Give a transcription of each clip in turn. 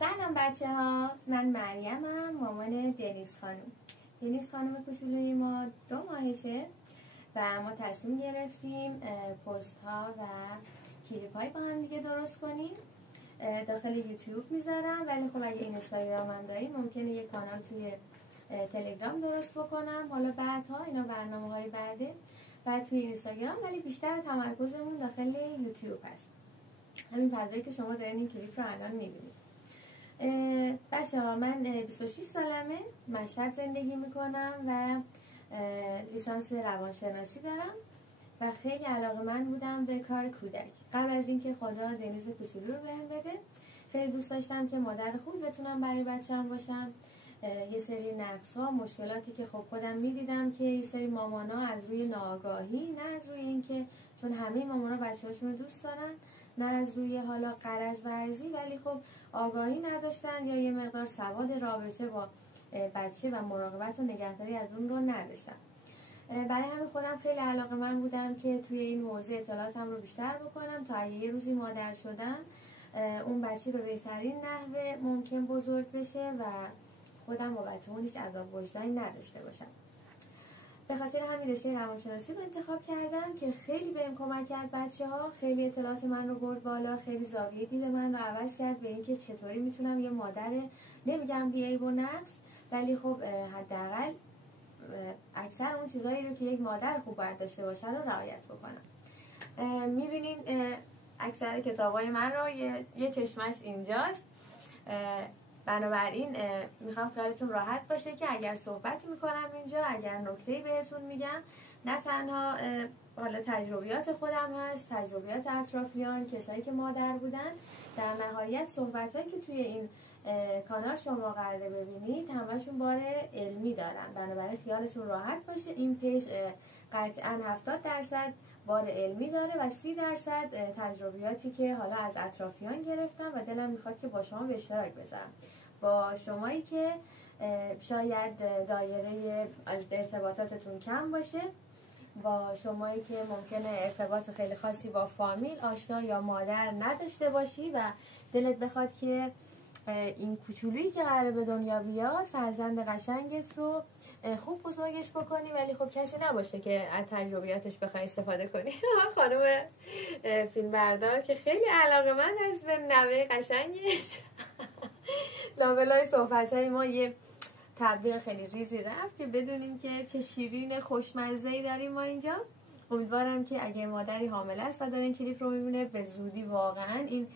سلام بچه ها، من مریمم، مامان دنیس خانم. دنیس خانم کوچولوی ما 2 ماهشه و ما تصمیم گرفتیم پست ها و کلیپ های با هم دیگه درست کنیم. داخل یوتیوب میذارم، ولی خب اگه اینستاگرام هم داریم ممکنه یه کانال توی تلگرام درست بکنم. حالا بعدها اینا برنامه های بعد توی اینستاگرام، ولی بیشتر تمرکزمون داخل یوتیوب هست. همین فضایی که شما دارین این کلیپ رو الان میبینید. بچه ها، من 26 سالمه، مشهد زندگی میکنم و لیسانس روانشناسی دارم و خیلی علاقه‌مند بودم به کار کودک. قبل از اینکه خدا دنیز کوچولو رو بهم بده، خیلی دوست داشتم که مادر خوب بتونم برای بچه‌م باشم. یه سری نقص‌ها، مشکلاتی که خب خودم میدیدم که یه سری مامانا از روی ناآگاهی، نه از روی اینکه چون همه مامانا بچه‌هاشون رو دوست دارن، نه از روی حالا غرض ورزی، ولی خب آگاهی نداشتن یا یه مقدار سواد رابطه با بچه و مراقبت و نگهداری از اون رو نداشتن. برای همین خودم خیلی علاقه‌مند بودم که توی این موضوع اطلاعاتم رو بیشتر بکنم تا اگه یه روزی مادر شدم اون بچه به بهترین نحوه ممکن بزرگ بشه و خودم بابت اون هیچ عذاب وجدانی نداشته باشم. به خاطر همین رشته روانشناسی رو انتخاب کردم که خیلی بهم کمک کرد بچه‌ها، خیلی اطلاعات من رو برد بالا، خیلی زاویه دید من رو عوض کرد به اینکه چطوری میتونم یه مادر، نمیگم بی‌عیب و نقص، ولی خب حداقل اکثر اون چیزایی رو که یک مادر خوب باید داشته باشه رو رعایت بکنم. میبینین اکثر کتابای من رو یه چشمش اینجاست. بنابراین میخوام خیالتون راحت باشه که اگر صحبتی میکنم اینجا، اگر نکته‌ای بهتون میگم، نه تنها حالا تجربیات خودم هست، تجربیات اطرافیان، کسایی که مادر بودن، در نهایت صحبتایی که توی این کانال شما قراره ببینید همشون بار علمی دارن. بنابراین خیالتون راحت باشه، این پیج قطعاً 70% بار علمی داره و 30% تجربیاتی که حالا از اطرافیان گرفتم و دلم میخواد که با شما به اشتراک بذارم. با شمایی که شاید دایره ارتباطاتتون کم باشه، با شمایی که ممکنه ارتباط خیلی خاصی با فامیل، آشنا یا مادر نداشته باشی و دلت بخواد که این کوچولویی که قراره به دنیا بیاد، فرزند قشنگت رو خوب بزرگش بکنی، ولی خب کسی نباشه که از تجربیاتش بخوای استفاده کنی. خانم فیلم بردار که خیلی علاقه‌مند هست به نوه قشنگش، لابلای صحبت‌های ما یه تبلیغ خیلی ریزی رفت که بدونیم که چه شیرین خوشمزه‌ای داریم ما اینجا. امیدوارم که اگه مادری حامله است و داره این کلیپ رو می‌بینه، به زودی واقعاً این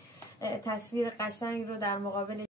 تصویر قشنگ رو در مقابل